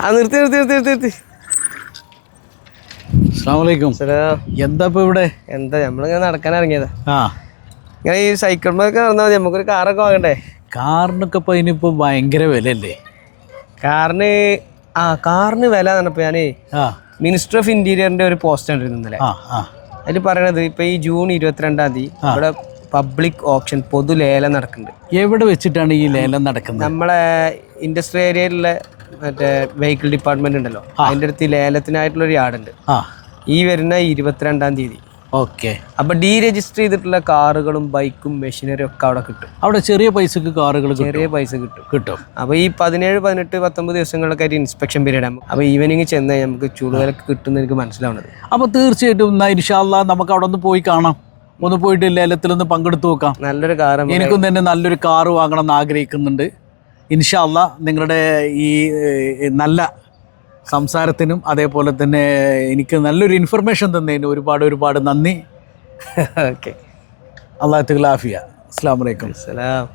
നിർത്തി നിർത്തി നിർത്തി നിർത്തി നിർത്തി. അസ്സലാമലൈക്കും. എന്താ ഇപ്പൊ ഇവിടെ? എന്താ നമ്മളിങ്ങനെ നടക്കാൻ ഇറങ്ങിയതാ. ആ, ഇങ്ങനെ ഈ സൈക്കിൾമൊക്കെ നടന്നാൽ മതി, നമുക്കൊരു കാറൊക്കെ വാങ്ങണ്ടേ? കാറിനൊക്കെ ഇപ്പൊ ഇതിനിപ്പോ ഭയങ്കര വിലയല്ലേ? കാറിന് വില പറഞ്ഞപ്പോ ഞാനേ ആ മിനിസ്റ്റർ ഓഫ് ഇന്റീരിയറിന്റെ ഒരു പോസ്റ്റ് കണ്ടിരുന്നു ഇന്നലെ. ആ ആ അതിൽ പറയണത് ഇപ്പൊ ഈ ജൂൺ 22-ാം തീയതി ഇവിടെ പബ്ലിക് ഓപ്ഷൻ പൊതു ലേലം നടക്കുന്നുണ്ട്. എവിടെ വെച്ചിട്ടാണ് ഈ ലേലം നടക്കുന്നത്? നമ്മളെ ഇൻഡസ്ട്രി ഏരിയയിലുള്ള മറ്റേ വെഹിക്കിൾ ഡിപ്പാർട്ട്മെന്റ് ഉണ്ടല്ലോ, അതിൻ്റെ അടുത്ത് ലേലത്തിനായിട്ടുള്ളൊരു യാർഡുണ്ട്. ആ, ഈ വരുന്ന 22-ാം തീയതി. ഓക്കെ. അപ്പൊ രജിസ്റ്റർ ചെയ്തിട്ടുള്ള കാറുകളും ബൈക്കും മെഷീനറിയും ഒക്കെ അവിടെ കിട്ടും. അവിടെ ചെറിയ പൈസക്ക് കാറുകൾ ചെറിയ പൈസ കിട്ടും. അപ്പൊ ഈ 17, 18, 19 ദിവസങ്ങളിലൊക്കെ ആയിട്ട് ഇൻസ്പെക്ഷൻ പീരീഡ് ആകും. അപ്പൊ ഈവനിങ് ചെന്ന് നമുക്ക് ചൂടുവിലക്ക് കിട്ടുന്ന എനിക്ക് മനസ്സിലാവുന്നത്. അപ്പൊ തീർച്ചയായിട്ടും ഇൻഷാ അല്ലാഹ് നമുക്ക് അവിടെ ഒന്ന് പോയി കാണാം, ഒന്ന് പോയിട്ട് ലേലത്തിലൊന്ന് പങ്കെടുത്ത് നോക്കാം. നല്ലൊരു കാർ, എനിക്കും തന്നെ നല്ലൊരു കാറ് വാങ്ങണം എന്ന് ആഗ്രഹിക്കുന്നുണ്ട്. ഇൻഷാ അല്ലാഹ് നിങ്ങളുടെ ഈ നല്ല സംസാരത്തിനും അതേപോലെ തന്നെ എനിക്ക് നല്ലൊരു ഇൻഫർമേഷൻ തന്നതിന് ഒരുപാട് നന്ദി. ഓക്കെ. അല്ലാഹു തആല ആഫിയ. അസ്സലാമു അലൈക്കും. സലാം.